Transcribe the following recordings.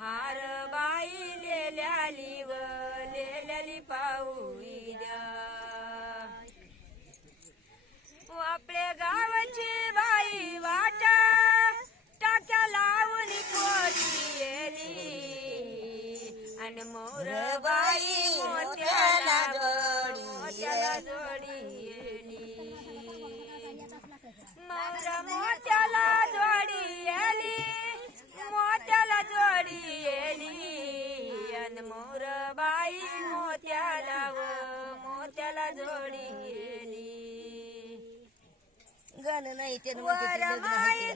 हार बाई लेल्याली व लेल्याली पाऊई द्या. आपले गावची बाई वाटा टाक्या लावून कोणी येली. आणि मोर बाई मोत्याला जोडी मोत्याला जोडी येली. मोर मोत्याला गाणं नाही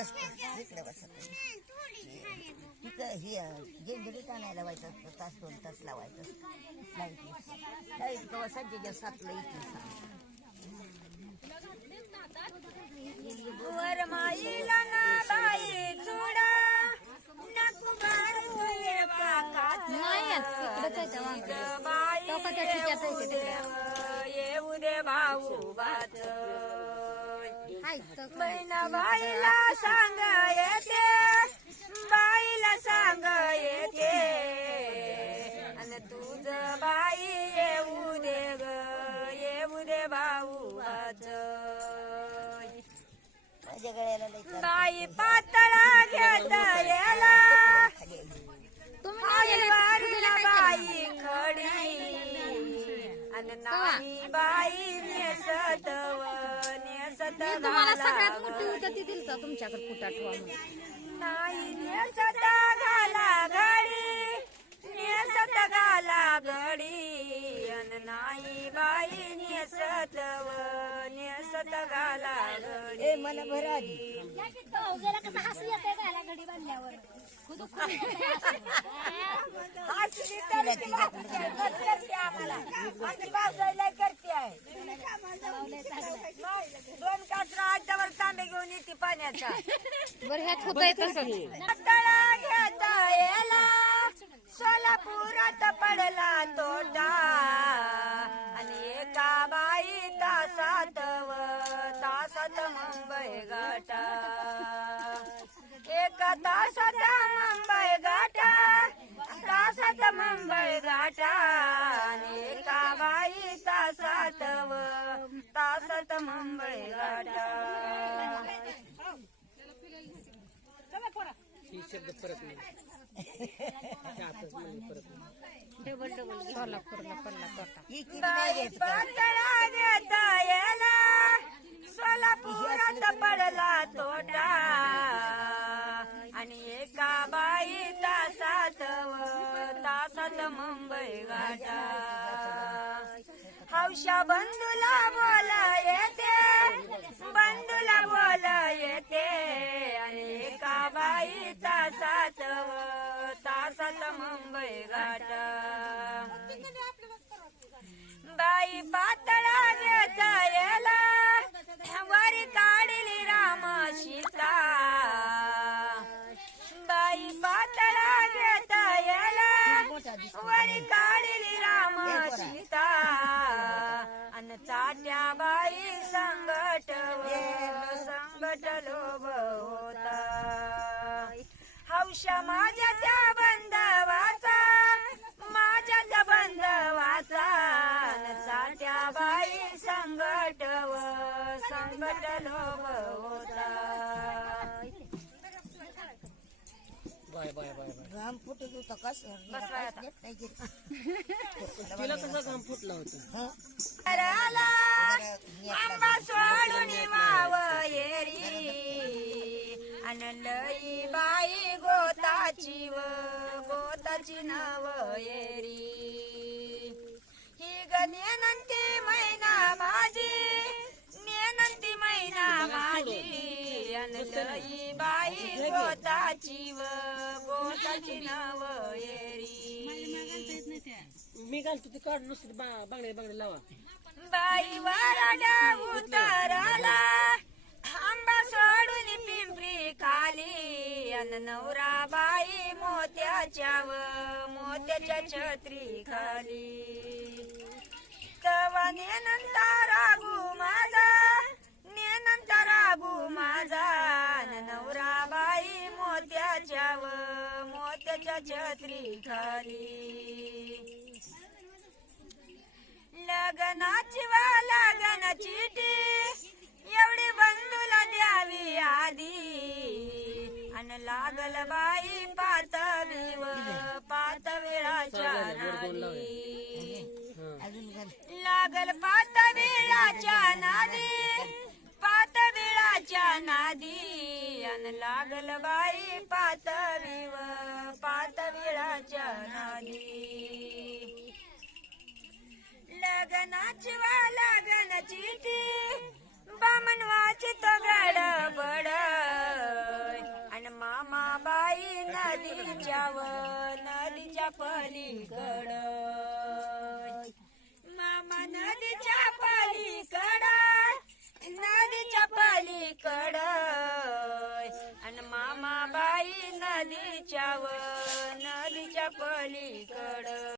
असतं. इकडे बसत तिथं ही गेंडरीत आणायला लावायचं असतं? तास दोन तास लावायचं असतं. लाइट लाइट कवा सज्जेच्या सातला इथे वर माईला ना बाई चुडा नको बारू ये नाही. बाई महिना बाईला सांग येते बाईला सांग येते आणि तुझ बाई येऊ दे ग येऊ दे भाऊ. बाई पातळा घेत येला? बाई खडी आणि नाही बाई नेसत नेसत मी तुम्हाला सगळ्यात मोठी. होतं ती दिली का तुमच्याकडे फुटा ठेवा म्हणून. नाही नेसत घाला घडी नेसत घाला घडी. अन नाही बाई नेसत व नेसत घाला घडी. मला भर आधी. हसली तरी ती बाप करते आम्हाला. आमची बाजू लय करते. आहे दोन कासरा आजच्यावर तांबे घेऊन येते पाण्याचा. बरं ह्यात तळा घेता येला सोलापुरात पडला तोटा आणि एका बाई तासात व तासात मुंबई गाठा एका तासात मुंबई गाठा तासात मुंबई गाठा आणि एका तासात गाठा पडला तोटा नाही सोलापुरात पडला तोटा. आणि एका बाई तासात तासात मुंबई गाठा हौशा बंधूला बोला येते. बंधूला बोला येते. अरे का बाई तासात तासात मुंबई घाट. बाई पातळा घेता येला वरी का बाई संगट लोभ होता हौश माझ्या त्या बंधवाचा माझ्या त्या बंधवाचा साठ्या बाई संगट व संगट लोभ होता बाय बाय बाय बाय. घाम फुटत होता कसं. तिला कसा फुटला आंबा सोडून वाव येरी. अन लई बाई गोताची व गोता गोताची नाव येरी. ही ग नेनंती मैना माझी. नेनंती मैना माझी. अनलई बाई गोताची व नाव मी घालतो ते काढून नुसतं बा- बांगडे बांगडे लावा. बाई वराडा उतराला आंबा सोडून पिंपरी खाली. अन नवरा बाई मोत्याच्या व मोत्याच्या छत्री खाली. तवा नेनंता रागू माझा नेनंता रागू माझा. मोत्याच्या छत्री खाली लग्नाची वा लग्न चिठी एवढी बंधूला द्यावी आधी. अन लागल बाई पातवी व पात वेळाच्या नादी लागल पातविळाच्या नादी पातविळाच्या नादी ज्ञान लागल बाई पातळी व पात वेळाच्या लग्नाची वा लग्नाची ती बामण वाचित गडबड. आणि मामा बाई नदीच्या व नदीच्या पलीकड. नदीच्या व नदीच्या पलीकड.